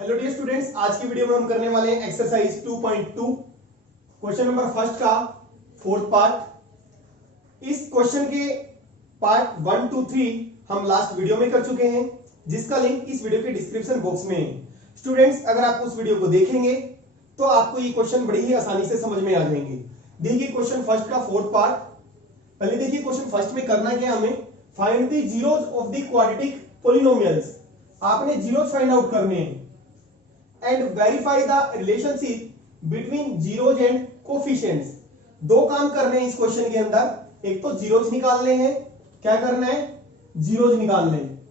Hello dear students, आज की video में हम करने वाले हैं एक्सरसाइज 2.2 क्वेश्चन नंबर फर्स्ट का फोर्थ पार्ट। इस क्वेश्चन के पार्ट 1 2 3 हम लास्ट वीडियो में कर चुके हैं, जिसका लिंक इस वीडियो के डिस्क्रिप्शन बॉक्स में है। स्टूडेंट्स, अगर आप उस वीडियो को देखेंगे तो आपको ये क्वेश्चन बड़ी ही आसानी से समझ में आ जाएंगे। देखिए क्वेश्चन फर्स्ट का फोर्थ पार्ट। पहले देखिए क्वेश्चन फर्स्ट में करना क्या हमें, find the zeros of the quadratic polynomials. आपने जीरोस फाइंड आउट करने हैं and verify the relationship between zeros and coefficients. दो काम करने हैं इस क्वेश्चन के अंदर, एक तो जीरोज निकालने हैं, क्या करना है, जीरोज निकालने हैं,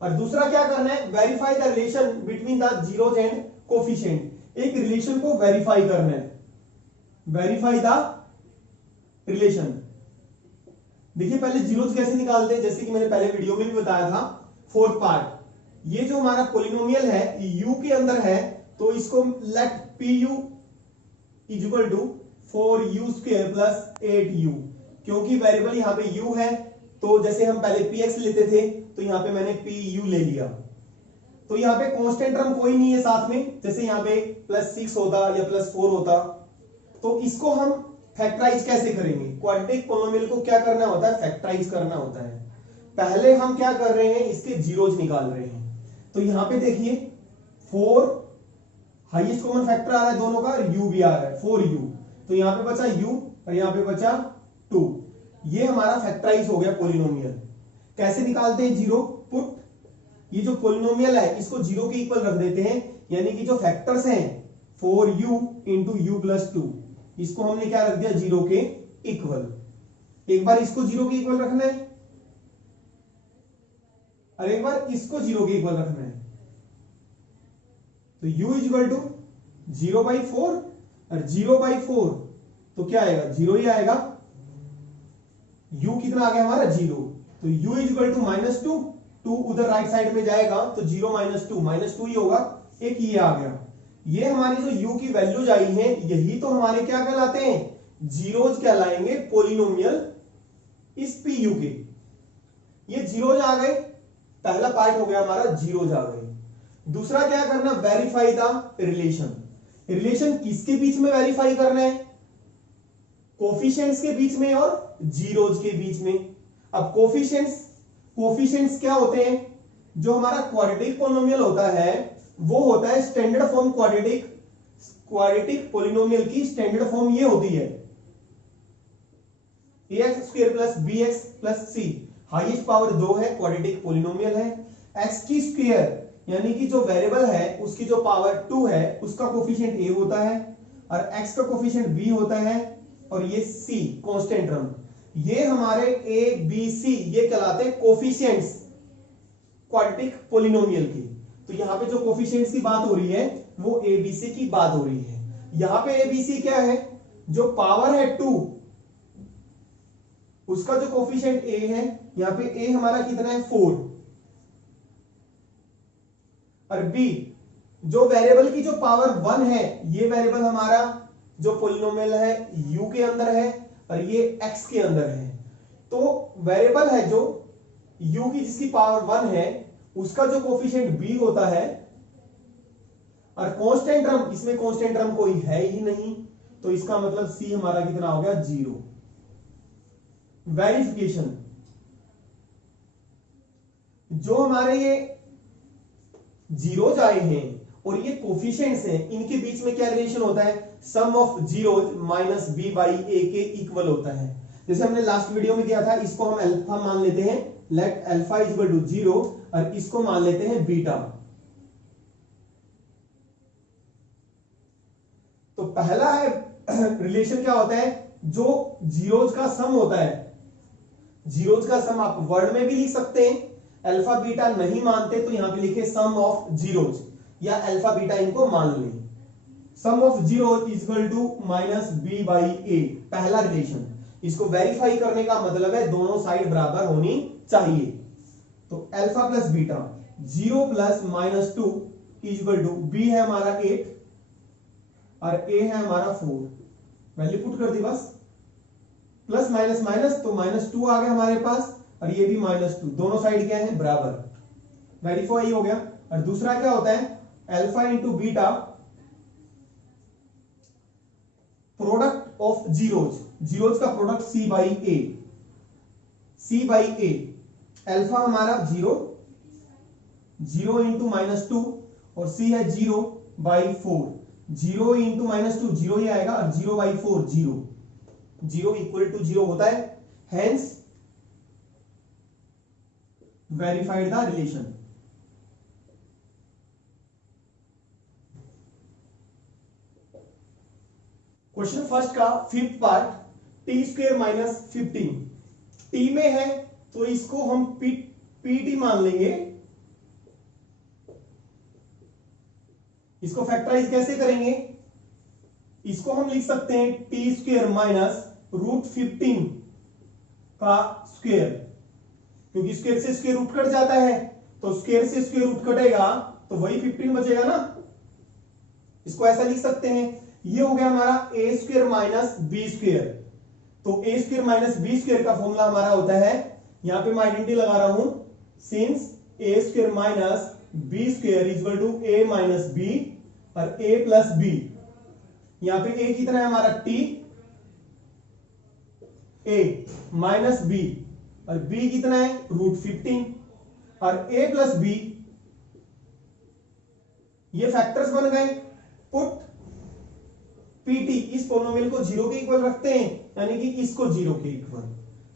और दूसरा क्या करना है, verify the relation between the zeros and coefficient. एक रिलेशन को वेरीफाई करना है, वेरीफाई द रिलेशन। देखिए पहले जीरोज कैसे निकालते हैं, जैसे कि मैंने पहले वीडियो में भी बताया था। फोर्थ पार्ट, ये जो हमारा पॉलिनोमियल है u के अंदर है, तो इसको let pu is equal to 4u square plus 8u। क्योंकि वेरिएबल यहां पे u है, तो जैसे हम पहले px लेते थे तो यहां पे मैंने pu ले लिया। तो यहां पे कांस्टेंट टर्म कोई नहीं है साथ में, जैसे यहां पे +6 होता या +4 होता। तो इसको हम फैक्टराइज कैसे करेंगे, क्वाड्रेटिक पॉलिनोमियल को क्या करना होता है, फैक्टराइज करना होता है। पहले हम क्या कर रहे हैं, इसके जीरोज निकाल रहे हैं। तो यहां पे देखिए 4 हाईएस्ट कॉमन फैक्टर आ रहा है दोनों का, और u भी आ रहा है 4u। तो यहां पे बचा u और यहां पे बचा 2। ये हमारा फैक्टराइज हो गया पॉलिनोमियल। कैसे निकालते हैं जीरो, पुट ये जो पॉलिनोमियल है इसको जीरो के इक्वल रख देते हैं, यानी कि जो फैक्टर्स हैं 4u इंटू u प्लस 2, इसको हमने क्या रख दिया, जीरो के इक्वल। एक बार इसको जीरो के इक्वल रखना है और एक बार इसको जीरो के इक्वल रखना है। तो u इज इक्वल टू 0/4 और 0/4, तो क्या आएगा, जीरो ही आएगा। u कितना आ गया हमारा, जीरो। तो u इज इक्वल टू -2, 2 उधर राइट साइड में जाएगा तो 0 - 2 ही होगा, एक ये आ गया। ये हमारी जो u की वैल्यूज आई हैं, यही तो हमारे क्या कहलाते हैं, जीरोज कहलाएंगे पॉलिनोमियल इस pu के। ये जीरोज आ गए, पहला पार्ट हो गया हमारा, जीरोज आ गए। दूसरा क्या करना, वेरीफाई द रिलेशन। रिलेशन किसके बीच में वेरीफाई करना है, कोफिशिएंट्स के बीच में और जीरोज के बीच में। अब कोफिशिएंट्स क्या होते हैं, जो हमारा क्वाड्रेटिक पॉलिनोमियल होता है वो होता है स्टैंडर्ड फॉर्म। क्वाड्रेटिक पॉलिनोमियल की स्टैंडर्ड फॉर्म ये होती है ax square plus bx plus c। Highest power 2 है, क्वाड्रेटिक पॉलिनोमियल है। x की स्क्वायर यानी कि जो वेरिएबल है उसकी जो पावर 2 है, उसका कोफिशिएंट a होता है और x का कोफिशिएंट b होता है, और ये c कांस्टेंट टर्म। ये हमारे a b c ये कहलाते हैं कोफिशिएंट्स क्वाड्रेटिक पॉलिनोमियल की। तो यहां पे जो कोफिशिएंट्स की बात हो रही है वो a b c की बात हो रही है। यहां पे a b c क्या है, जो पावर है 2, उसका जो कोफिशिएंट a है, यहां पे a हमारा कितना है, 4, और b जो वेरिएबल की जो पावर 1 है, ये वेरिएबल हमारा जो पॉलिनोमियल है u के अंदर है और ये x के अंदर है। तो वेरिएबल है जो u की जिसकी पावर 1 है, उसका जो कोफिशिएंट b होता है, और कांस्टेंट टर्म, इसमें कांस्टेंट टर्म कोई है ही नहीं, तो इसका मतलब c हमारा कितना हो गया, 0। वेरिफिकेशन, जो हमारे ये जीरोज आए हैं और ये कोफिशिएंट्स हैं, इनके बीच में क्या रिलेशन होता है, sum of zeros minus b by a के इक्वल होता है। जैसे हमने लास्ट वीडियो में किया था, इसको हम अल्फा मान लेते हैं, let alpha is equal to 0, और इसको मान लेते हैं बीटा। तो पहला है रिलेशन क्या होता है, जो जीरोज का सम होता है। जीरोज का सम आप वर्ड में भी लिख सकते हैं, अल्फा बीटा नहीं मानते तो यहां पे लिखे सम ऑफ जीरोज, या अल्फा बीटा इनको मान लें। Sum of zero is equal to -b by a, पहला रिलेशन। इसको वेरीफाई करने का मतलब है दोनों साइड बराबर होनी चाहिए। तो alpha plus beta, 0 plus -2 is equal to, b है हमारा 8 और a है हमारा 4। वैल्यू पुट कर दी बस, प्लस माइनस माइनस, तो -2 आ गया हमारे पास, और ये भी -2, दोनों साइड क्या है, बराबर, वेरीफाई हो गया। और दूसरा क्या होता है, alpha into beta product of zeros, zeros का product C by A, C by A, alpha हमारा 0, 0 इंटू -2 और सी है 0/4, 0 इंटू -2 0 ही आएगा और 0/4 0, 0 इक्वल टू 0 होता है, hence verified the relation. Question first का fifth part, T square minus 15, T में है तो इसको हम पीटी मान लेंगे। इसको फैक्टराइज कैसे करेंगे, इसको हम लिख सकते हैं टी स्क्वेयर माइनस √15 का स्क्वेयर, क्योंकि स्क्वेयर से स्क्वेयर रूट कट जाता है, तो स्क्वेयर से स्क्वेयर रूट कटेगा तो वही 15 बचेगा ना। इसको ऐसा लिख सकते हैं, ये हो गया हमारा ए स्क्वेयर माइनस बी स्क्वेयर। तो ए स्क्वेयर माइनस बी स्क्वेयर का फॉर्मूला हमारा होता है, यहां पे मैं आइडेंटिटी लगा रहा हूं, since A square minus B square equal to A minus B और ए प्लस बी। यहां पे ए कितना है हमारा टी, ए माइनस बी और बी कितना है √15 और ए प्लस बी, ये फैक्टर्स बन गए। पुट पीटी, इस पोलिनोमियल को 0 के इक्वल रखते हैं, यानी कि इसको 0 के इक्वल,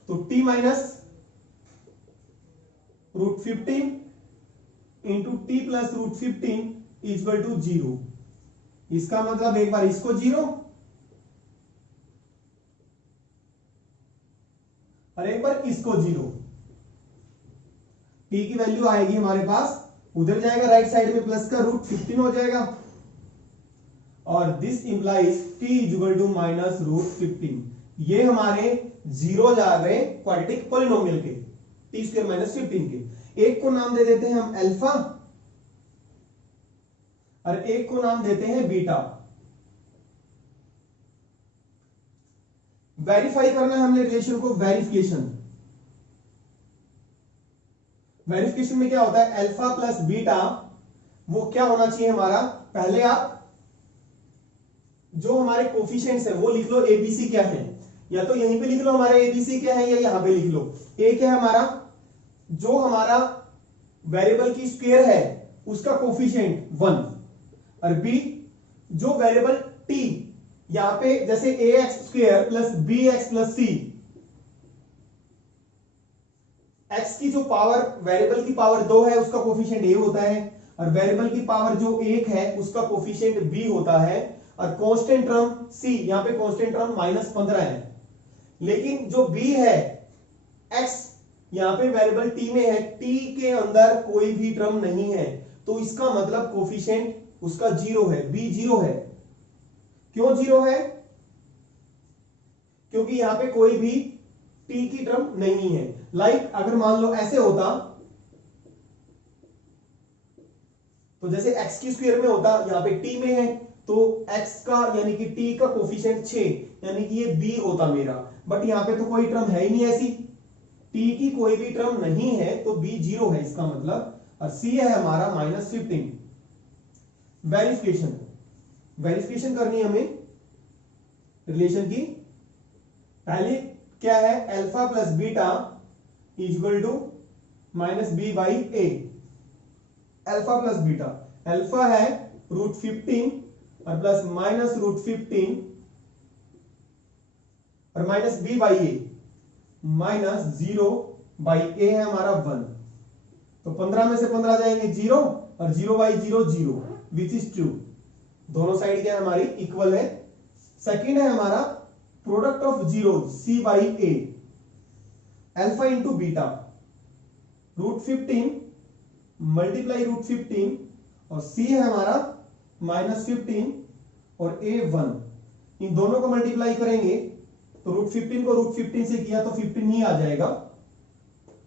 तो T minus √15 into T plus √15 equal to 0। इसका मतलब एक बार इसको 0 और एक बार इसको 0, टी की वैल्यू आएगी हमारे पास, उधर जाएगा राइट साइड में प्लस का √15 हो जाएगा और this implies t equal to minus √15। ये हमारे जीरो आ गए क्वाड्रेटिक पॉलिनोमियल के, टी स्क्वायर माइनस 15 के। एक को नाम दे देते हैं हम अल्फा और एक को नाम देते हैं बीटा। वेरीफाई करना है हमने रिलेशन को, वेरिफिकेशन। वेरिफिकेशन में क्या होता है, अल्फा प्लस बीटा वो क्या होना चाहिए हमारा, पहले आप जो हमारे कोफिशिएंट्स है वो लिख लो, एबीसी क्या है, या तो यहीं पे लिख लो हमारे एबीसी क्या है, या यहां पे लिख लो। ए क्या है हमारा, जो हमारा वेरिएबल की स्क्वायर है उसका कोफिशिएंट 1, और बी जो वेरिएबल टी, यहां पे जैसे A X square plus B X plus C, X की जो पावर वेरिएबल की पावर 2 है उसका कोफिशिएंट ए होता है, और वेरिएबल की पावर जो 1 है उसका कोफिशिएंट बी होता है, और कांस्टेंट टर्म सी, यहां पे कांस्टेंट टर्म -15 है। लेकिन जो बी है एक्स, यहां पे वेरिएबल टी में है, टी के अंदर कोई भी टर्म नहीं है, तो इसका मतलब कोफिशिएंट उसका 0 है, बी 0 है। क्यों 0 है, क्योंकि यहां पे कोई भी टी की टर्म नहीं है। लाइक अगर मान लो ऐसे होता, तो जैसे एक्स की स्क्वायर में होता, यहां पे टी में है तो x का यानी कि t का कोफिशिएंट 6, यानी कि ये b होता मेरा, बट यहां पे तो कोई टर्म है ही नहीं ऐसी, t की कोई भी टर्म नहीं है तो b 0 है इसका मतलब, और c है हमारा -15। वेरिफिकेशन, वेरिफिकेशन करनी है हमें रिलेशन की। पहले क्या है, alpha plus beta equal to -b/a, alpha plus beta, alpha है √15 और प्लस -√15 और -b/a, -0/a है हमारा 1, तो 15 में से 15 जाएंगे 0 और 0/0 0 विच इज ट्रू। दोनों साइड क्या हमारी इक्वल है। सेकंड है हमारा product of zero c/a, alpha into beta, √15 multiply √15 और c है हमारा -15 और a 1, इन दोनों को मल्टीप्लाई करेंगे तो √15 को √15 से किया तो 15 ही आ जाएगा,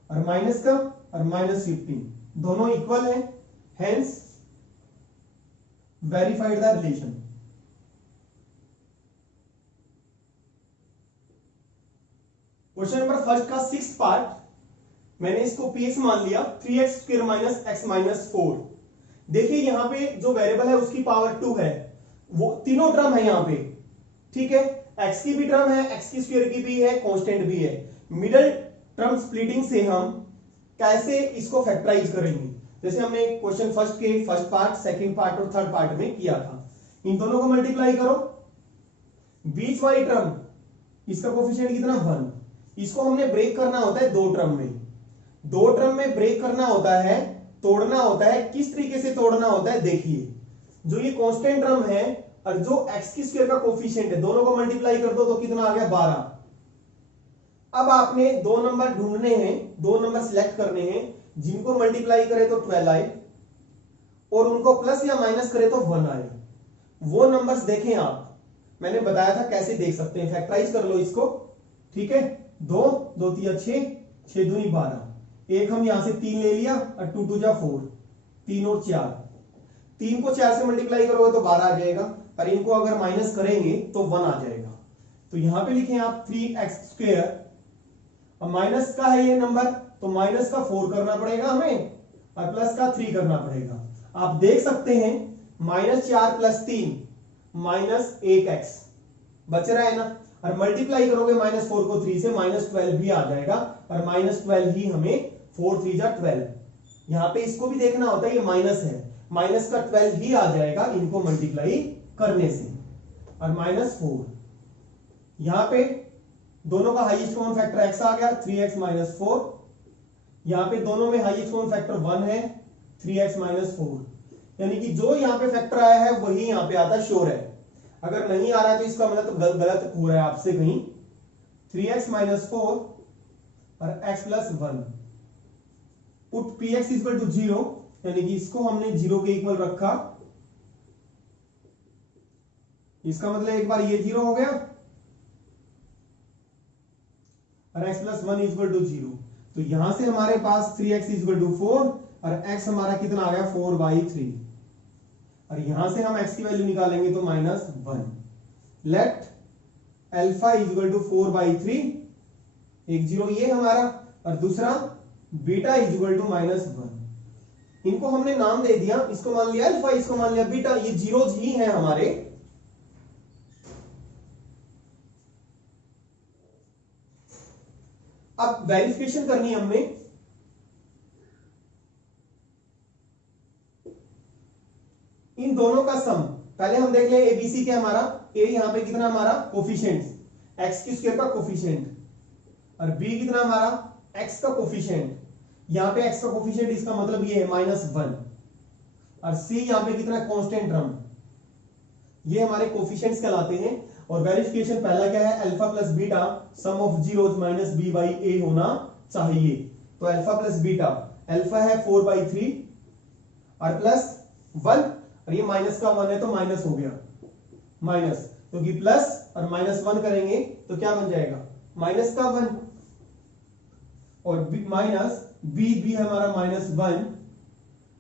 और माइनस का और -15 दोनों इक्वल है, hence verified the relation. Question number first का 6th पार्ट, मैंने इसको पीएक्स मान लिया, 3x² - x - 4। देखिए यहां पे जो वेरिएबल है उसकी पावर 2 है, वो तीनों टर्म है यहां पे, ठीक है। एक्स की भी टर्म है, एक्स की स्क्वायर की भी है, कांस्टेंट भी है। मिडिल टर्म स्प्लिटिंग से हम कैसे इसको फैक्टराइज करेंगे, जैसे हमने क्वेश्चन फर्स्ट के फर्स्ट पार्ट, सेकंड पार्ट और थर्ड पार्ट में किया था। इन दोनों को मल्टीप्लाई करो, बीच वाली टर्म इसका कोफिशिएंट कितना 1, इसको हमने ब्रेक करना होता है दो टर्म में, दो टर्म में ब्रेक करना होता है, तोड़ना होता है। किस तरीके से तोड़ना होता है, देखिए जो ये कांस्टेंट टर्म है और जो एक्स की स्क्वायर का कोफिशिएंट है, दोनों को मल्टीप्लाई कर दो तो कितना आ गया 12। अब आपने दो नंबर ढूंढने हैं, दो नंबर सिलेक्ट करने हैं, जिनको मल्टीप्लाई करे तो 12 आए और उनको प्लस या माइनस करे तो 1 आए। वो नंबर्स देखें आप, मैंने बताया था कैसे देख सकते हैं, फैक्टराइज कर लो इसको, ठीक है। 2 2 3 6, 6 दूनी 12, एक हम यहां से 3 ले लिया और 2 2 जा 4, 3 और 4, 3 को 4 से मल्टीप्लाई करोगे तो 12 आ जाएगा, और इनको अगर माइनस करेंगे तो 1 आ जाएगा। तो यहां पे लिखें आप 3x², और माइनस का है ये नंबर, तो माइनस का 4 करना पड़ेगा हमें और प्लस का 3 करना पड़ेगा। आप देख सकते हैं -4 + 3 -1x बच रहा है ना, और मल्टीप्लाई करोगे -4 को 3 से, -12 भी आ जाएगा, और -12 ही हमें 4 3 जा 12। यहां पे इसको भी देखना होता है, ये माइनस है, माइनस का 12 ही आ जाएगा इनको मल्टीप्लाई करने से, और -4। यहां पे दोनों का हाईएस्ट कॉमन फैक्टर x आ गया, 3x - 4। यहां पे दोनों में हाईएस्ट कॉमन फैक्टर 1 है, 3x - 4, यानी कि जो यहां पे फैक्टर आया है वही यहां पे आता श्योर है। अगर नहीं आ रहा है तो इसका मतलब गलत हो रहा है आपसे कहीं। 3x - 4 और x + 1, पुट px = 0, यानी कि इसको हमने 0 के इक्वल रखा, इसका मतलब एक बार ये 0 हो गया और x + 1 = 0। तो यहां से हमारे पास 3x = 4 और x हमारा कितना आ गया 4/3, और यहां से हम x की वैल्यू निकालेंगे तो -1। लेट अल्फा = 4/3, एक 0 ये हमारा, और दूसरा बीटा = -1। इनको हमने नाम दे दिया, इसको मान लिया अल्फा, इसको मान लिया बीटा, ये जीरोज ही हैं हमारे। अब वेरिफिकेशन करनी है हमने, इन दोनों का सम। पहले हम देख ले एबीसी क्या हमारा, ए यहां पे कितना हमारा कोफिशिएंट, एक्स की स्क्वायर का कोफिशिएंट, और बी कितना हमारा एक्स का कोफिशिएंट, यहां पे एक्स का कोफिशिएंट इसका मतलब ये है -1, और सी यहां पे कितना कांस्टेंट टर्म, ये हमारे कोफिशिएंट्स कहलाते हैं। और वेरिफिकेशन पहला क्या है, alpha + beta sum of zeros -b/a होना चाहिए। तो अल्फा + बीटा, अल्फा है 4/3 और +1, और ये माइनस का 1 है तो माइनस हो गया, माइनस, क्योंकि प्लस और -1 करेंगे तो क्या बन जाएगा माइनस का 1, और माइनस बी है हमारा -1,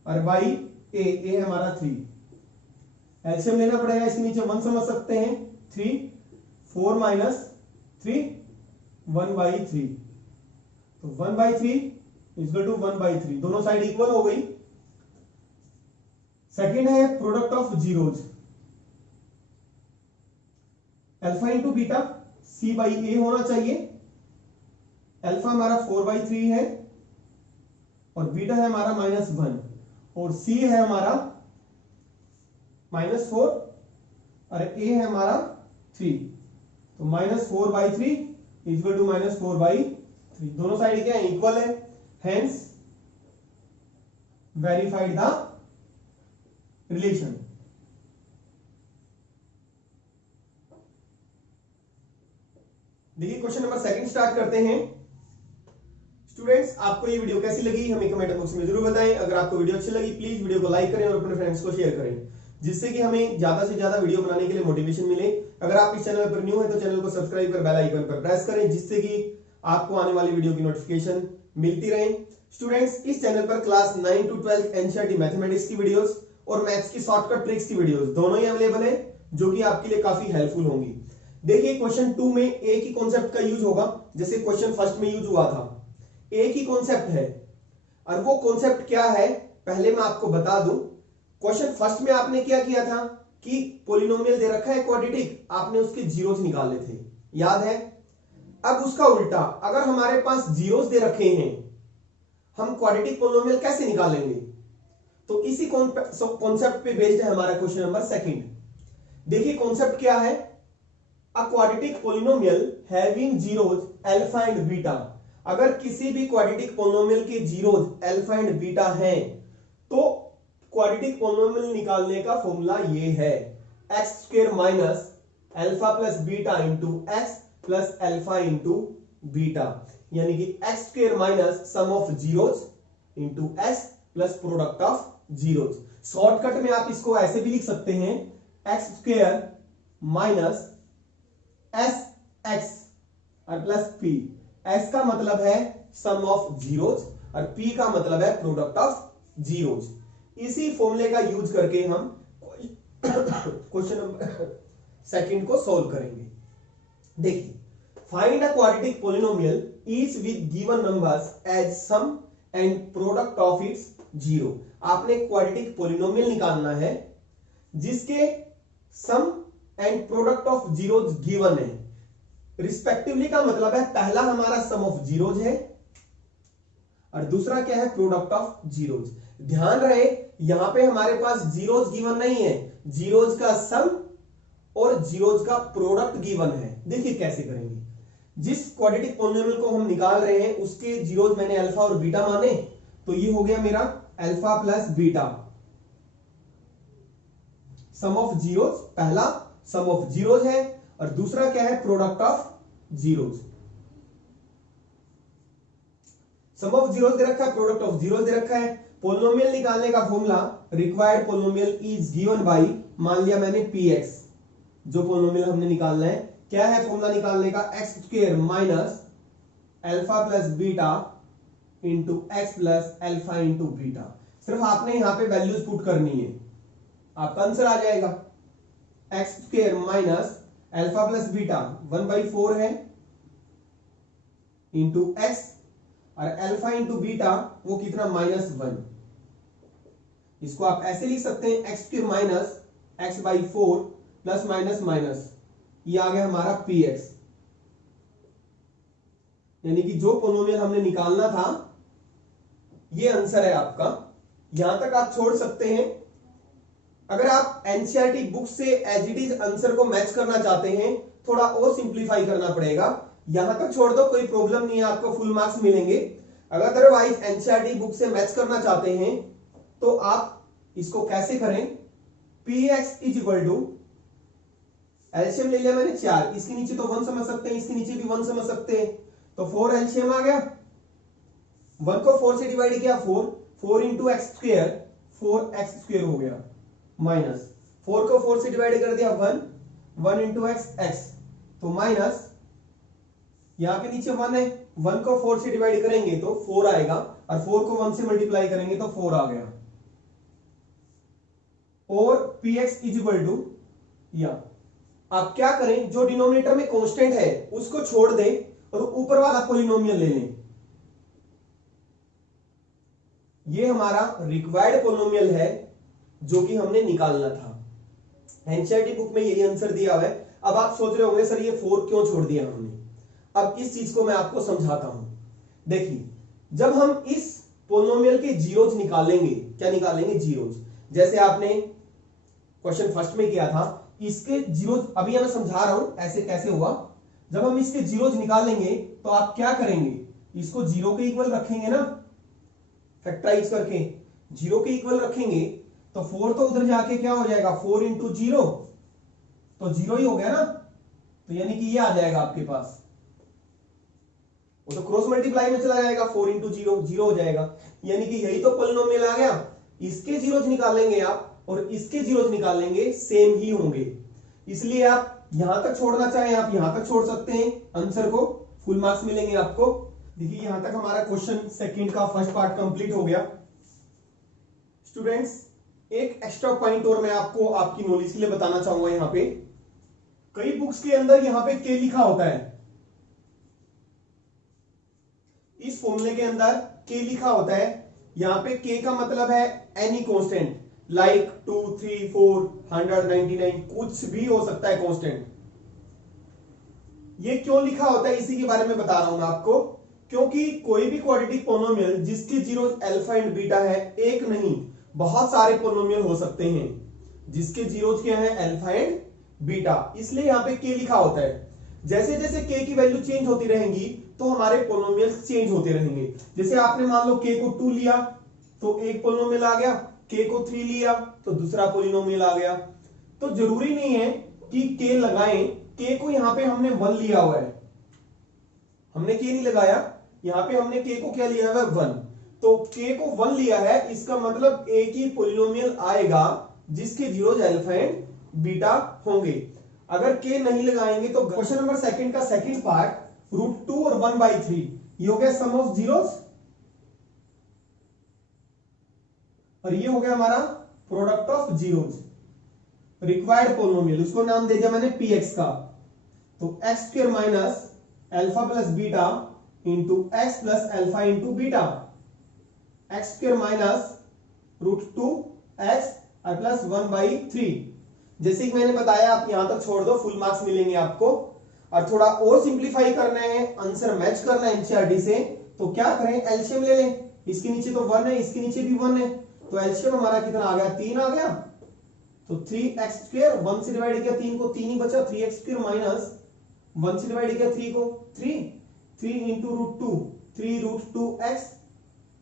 और बाई ए हमारा 3। एलसीएम लेना पड़ेगा, इसके नीचे 1 समझ सकते हैं, 3 4 - 3 1/3, तो 1/3 = 1/3, दोनों साइड इक्वल हो गई। सेकंड है product of zeros, alpha into beta c/a होना चाहिए। अल्फा हमारा 4/3 है और बीटा है हमारा -1, और c है हमारा -4 और a है हमारा 3, तो -4/3 = -4/3, दोनों साइड क्या है इक्वल है, हेंस वेरीफाइड द रिलेशन। देखिए क्वेश्चन नंबर 2 स्टार्ट करते हैं। स्टूडेंट्स, आपको ये वीडियो कैसी लगी हमें कमेंट बॉक्स में जरूर बताएं। अगर आपको वीडियो अच्छी लगी प्लीज वीडियो को लाइक करें और अपने फ्रेंड्स को शेयर करें, जिससे कि हमें ज्यादा से ज्यादा वीडियो बनाने के लिए मोटिवेशन मिले। अगर आप इस चैनल पर न्यू है तो चैनल को सब्सक्राइब कर बेल आइकन पर प्रेस करें, जिससे कि आपको आने वाली वीडियो की नोटिफिकेशन मिलती रहे। स्टूडेंट्स, इस चैनल पर क्लास 9 to 12 एनसीईआरटी मैथमेटिक्स की वीडियोस और मैथ्स की शॉर्टकट ट्रिक्स की वीडियोस दोनों ही अवेलेबल है, जो कि आपके लिए काफी हेल्पफुल होंगी। देखिए क्वेश्चन 2 में एक ही कॉन्सेप्ट का यूज होगा जैसे क्वेश्चन फर्स्ट में यूज हुआ था, एक ही कॉन्सेप्ट है। और वो कॉन्सेप्ट क्या है पहले मैं आपको बता दूं, क्वेश्चन फर्स्ट में आपने क्या किया था कि पॉलिनोमियल दे रखा है क्वाड्रेटिक, आपने उसके जीरोस निकाले थे, याद है। अब उसका उल्टा, अगर हमारे पास जीरोस दे रखे हैं, हम क्वाड्रेटिक पॉलिनोमियल कैसे निकालेंगे? तो इसी कॉन्सेप्ट पे बेस्ड है हमारा क्वेश्चन नंबर सेकंड। देखिए कॉन्सेप्ट क्या है, अ quadratic polynomial having zeros alpha and beta. अगर किसी भी क्वाड्रेटिक पॉलिनोमियल के जीरोस अल्फा एंड बीटा हैं, तो क्वाड्रेटिक पॉलिनोमियल निकालने का फॉर्मूला ये है, X square minus alpha plus beta into X plus alpha into beta, यानी कि x square minus sum of zeros into X plus product of zeros. Shortcut में आप इसको ऐसे भी लिख सकते हैं, x square minus S x और प्लस पी। एस का मतलब है सम ऑफ जीरोस और पी का मतलब है प्रोडक्ट ऑफ जीरोस। इसी फॉर्मूले का यूज करके हम क्वेश्चन नंबर सेकंड को सॉल्व करेंगे। देखिए, find a quadratic polynomial each with given numbers as sum and product of its zero. आपने क्वाड्रेटिक पॉलिनोमियल निकालना है जिसके sum and product of zeros given है। रिस्पेक्टिवली का मतलब है पहला हमारा सम ऑफ जीरोस है और दूसरा क्या है, प्रोडक्ट ऑफ जीरोस। ध्यान रहे यहां पे हमारे पास जीरोस गिवन नहीं है, जीरोस का सम और जीरोस का प्रोडक्ट गिवन है। देखिए कैसे करेंगे, जिस क्वाड्रेटिक पॉलिनोमियल को हम निकाल रहे हैं उसके जीरोस मैंने अल्फा और बीटा माने, तो ये हो गया मेरा alpha plus beta. Sum of zeros, पहला सम ऑफ जीरोस है और दूसरा क्या है, product of zeros. Sum of zeros दे रखा है, प्रोडक्ट ऑफ जीरोस दे रखा है। पॉलिनोमियल निकालने का formula, required polynomial is given by, मान लिया मैंने px, जो पॉलिनोमियल हमने निकालना है, क्या है फॉर्मूला निकालने का, x square minus alpha plus beta into X plus alpha into beta. सिर्फ आपने यहां पे वैल्यूज पुट करनी है, आपका आंसर आ जाएगा। X square minus alpha plus beta 1/4 है इंटू एक्स, और अल्फा इंटू बीटा वो कितना, -1। इसको आप ऐसे लिख सकते हैं, x square minus x/4 plus minus minus, ये आ गया हमारा px। यानी कि जो पॉलिनोमियल हमने निकालना था ये आंसर है आपका। यहां तक आप छोड़ सकते हैं। अगर आप एनसीईआरटी बुक से एज इट इज आंसर को मैच करना चाहते हैं, थोड़ा और सिंप्लीफाई करना पड़ेगा, यहां तक छोड़ दो, कोई प्रॉब्लम नहीं है, आपको फुल मार्क्स मिलेंगे। अगर अदरवाइज एनसीईआरटी बुक से मैच करना चाहते हैं तो आप इसको कैसे करें, px is equal to, LCM ले लिया मैंने 4, इसके नीचे तो 1 समझ सकते हैं, इसके नीचे भी 1 समझ सकते हैं, तो 4 एलसीएम आ गया। 1 को 4 से डिवाइड किया, 4 into X square, 4x square हो गया, माइनस 4 को 4 से डिवाइड कर दिया 1 इंटू एक्स एक्स, तो माइनस यहां पे नीचे 1 है, 1 को 4 से डिवाइड करेंगे तो 4 आएगा, और 4 को 1 से मल्टीप्लाई करेंगे तो 4 आ गया। और px इज इक्वल टू, या आप क्या करें, जो डिनोमिनेटर में कांस्टेंट है उसको छोड़ दें और ऊपर वाला पॉलिनोमियल ले लें। ये हमारा रिक्वायर्ड पॉलिनोमियल है जो कि हमने निकालना था। एनसीईआरटी बुक में यही आंसर दिया हुआ है। अब आप सोच रहे होंगे सर ये 4 क्यों छोड़ दिया हमने, अब इस चीज को मैं आपको समझाता हूं। देखिए, जब हम इस पॉलिनोमियल के जीरोस निकालेंगे, क्या निकालेंगे, जीरोस, जैसे आपने क्वेश्चन फर्स्ट में किया था, इसके जीरोस, अभी मैं समझा रहा हूं ऐसे कैसे हुआ। जब हम इसके जीरोस निकालेंगे तो आप क्या करेंगे, इसको जीरो के इक्वल रखेंगे ना, फैक्टराइज करके जीरो के इक्वल रखेंगे, तो 4 तो उधर जाके क्या हो जाएगा, 4 इंटू जीरो, तो जीरो ही हो गया ना, तो यानी कि ये आ जाएगा आपके पास, वो तो क्रॉस मल्टीप्लाई में चला जाएगा, 4 इंटू जीरो, जीरो हो जाएगा, यानी कि यही तो पॉलिनोमियल आ गया। इसके जीरोस निकालेंगे आप और इसके जीरोस निकालेंगे, सेम ही होंगे, इसलिए आप यहां तक छोड़ना चाहें आप यहां तक छोड़ सकते हैं, आंसर को फुल मार्क्स मिलेंगे आपको। देखिए यहां तक हमारा क्वेश्चन सेकंड का फर्स्ट पार्ट कंप्लीट हो गया। स्टूडेंट्स, एक एक्स्ट्रा पॉइंट और मैं आपको आपकी नॉलेज के लिए बताना चाहूंगा। यहां पे कई बुक्स के अंदर यहां पे के लिखा होता है, इस फॉर्मूले के अंदर के लिखा होता है। यहां पे के का मतलब है एनी कांस्टेंट, लाइक 2, 3, 4, 199, कुछ भी हो सकता है कांस्टेंट। ये क्यों लिखा होता है इसी के बारे में बता रहा हूं मैं आपको, क्योंकि कोई भी क्वाड्रेटिक पोलिनोमियल जिसके जीरोस अल्फा एंड बीटा है, एक नहीं बहुत सारे पोलिनोमियल हो सकते हैं जिसके जीरोस क्या है, अल्फा एंड बीटा, इसलिए यहां पे के लिखा होता है। जैसे जैसे के की वैल्यू चेंज होती रहेंगी तो हमारे पोलिनोमियल्स चेंज होते रहेंगे। जैसे आपने मान लो के को 2 लिया तो एक पोलिनोमियल आ गया, के को 3 लिया तो दूसरा पोलिनोमियल आ गया। तो जरूरी नहीं है कि के लगाएं, के को यहां पे हमने 1 लिया हुआ है, हमने के नहीं लगाया, यहां पे हमने के को क्या लिया हुआ है, 1। तो के को 1 लिया है, इसका मतलब एक ही पोलिनोमियल आएगा जिसके जीरोस अल्फा एंड बीटा होंगे। अगर के नहीं लगाएंगे तो क्वेश्चन नंबर सेकंड का सेकंड पार्ट √2 और 1/3 ये हो गया सम ऑफ जीरोस, और ये हो गया हमारा product of zeros. Required polynomial, उसको नाम दे दिया मैंने px का। तो x square minus alpha plus beta into X plus alpha into beta, x square minus √2x और प्लस 1/3। जैसे कि मैंने बताया आप यहां तक छोड़ दो, फुल मार्क्स मिलेंगे आपको। और थोड़ा और सिंप्लीफाई करना है, आंसर मैच करना है एनसीईआरटी से, तो क्या करें, एलसीएम ले लें। इसके नीचे तो 1 है, इसके नीचे भी 1 है, तो एलसीएम हमारा कितना आ गया, 3 आ गया। तो 3x स्क्वायर, 1 से डिवाइड किया 3 को, 3 ही बचा, 3x स्क्वायर माइनस 1 से डिवाइड किया 3 को, 3 इंटू √2, 3√2x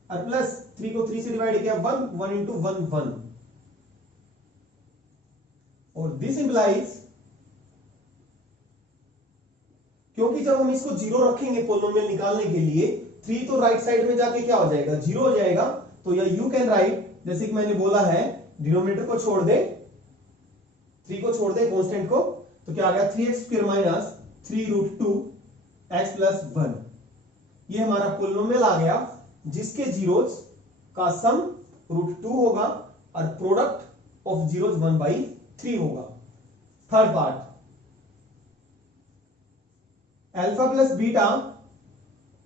और प्लस 3 को 3 से डिवाइड किया 1 इंटू 1। और दिस इंप्लाइज, क्योंकि जब हम इसको जीरो रखेंगे पोलिनोमियल निकालने के लिए, 3 तो राइट साइड में जाके क्या हो जाएगा, जीरो हो जाएगा। तो यू कैन राइट, जैसे कि मैंने बोला है, डिनोमिनेटर को छोड़ दे, 3 को छोड़ दे कांस्टेंट को, तो क्या आ गया, 3x square minus 3√2x plus 1। ये हमारा पोलिनोमियल आ गया जिसके जीरोस का सम √2 होगा और प्रोडक्ट ऑफ जीरोस 1/3 होगा। Third part, alpha plus beta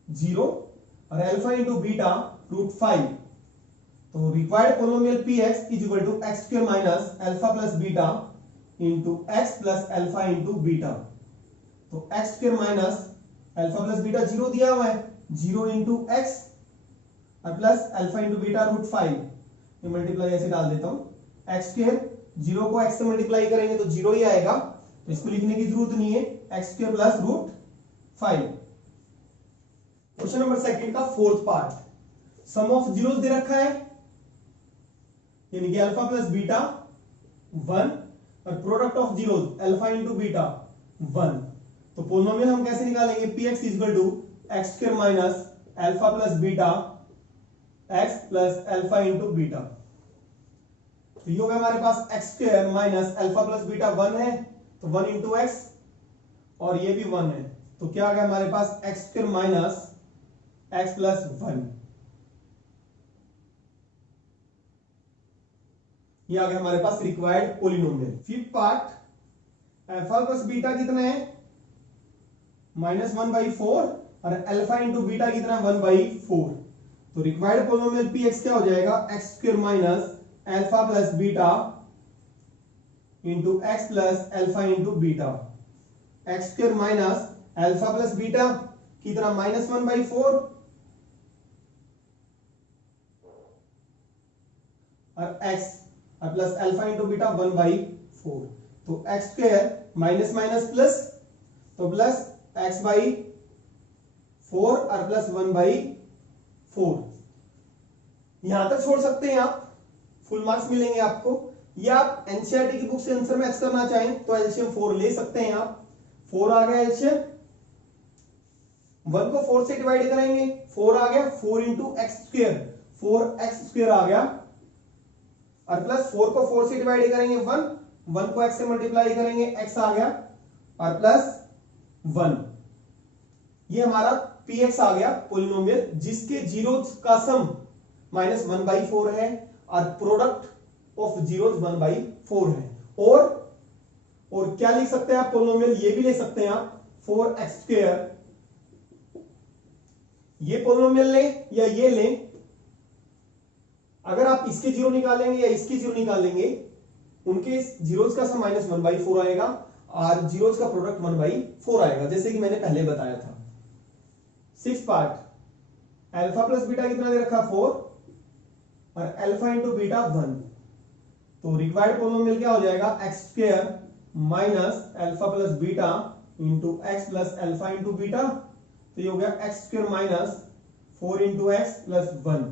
0 और अल्फा इंटू बीटा √5। तो required polynomial px is equal to X square minus alpha plus beta into X plus alpha into beta. तो X square minus alpha plus beta 0 दिया हुआ है, 0 into X और plus alpha into beta √5। ये multiply ऐसे डाल देता हूं, एक्स स्क्वायर 0 को x से मल्टीप्लाई करेंगे तो 0 ही आएगा, तो इसको लिखने की जरूरत नहीं है, X square plus √5। Question number second का fourth part, sum of zeros दे रखा है, यानी कि अल्फा प्लस बीटा 1 और product of zeros alpha into beta 1। तो पोलिनोमियल हम कैसे निकालेंगे, px is equal to X square minus alpha plus beta X plus alpha into beta. तो ये हो गया हमारे पास X square minus alpha plus beta 1 है, तो 1 इंटू एक्स, और ये भी 1 है, तो क्या आ गया हमारे पास X square minus X plus 1। ये आ गया हमारे पास required polynomial. Fifth part, alpha plus beta कितना है, -1/4 और अल्फा इंटू बीटा कितना, 1/4। तो रिक्वायर्ड पोलिनोमियल px क्या हो जाएगा, x square minus alpha plus beta into X plus alpha into beta. X square minus alpha plus beta कितना, -1/4 और एक्स और प्लस अल्फा इंटू बीटा 1/4। तो X square minus minus plus, तो plus x/4 और plus 1/4। यहां तक छोड़ सकते हैं आप, फुल मार्क्स मिलेंगे आपको। या आप एनसीईआरटी की बुक से आंसर मैच करना चाहें तो एलसीएम 4 ले सकते हैं आप। 4 आ गया एलसीएम, 1 को 4 से डिवाइड करेंगे, 4 आ गया, 4 into X square, 4x square आ गया, और प्लस 4 को 4 से डिवाइड करेंगे 1 को x से मल्टीप्लाई करेंगे, x आ गया, और प्लस 1। ये हमारा px आ गया पोलिनोमियल जिसके जीरोस का सम -1/4 है और प्रोडक्ट ऑफ जीरोस 1/4 है। और क्या लिख सकते हैं आप पोलिनोमियल, ये भी ले सकते हैं आप 4x स्क्वायर, ये पोलिनोमियल लें या ये लें। अगर आप इसके जीरो निकालेंगे या इसके जीरो निकालेंगे, उनके जीरोस का सम -1/4 आएगा और जीरोस का प्रोडक्ट 1/4 आएगा, जैसे कि मैंने पहले बताया था। 6 पार्ट, अल्फा प्लस बीटा कितना दे रखा 4 और अल्फा इंटू बीटा 1, तो रिक्वायर्ड पॉलिनोमियल क्या हो जाएगा x² minus alpha plus beta into X plus alpha into beta, तो ये हो गया x² minus 4 into X plus 1।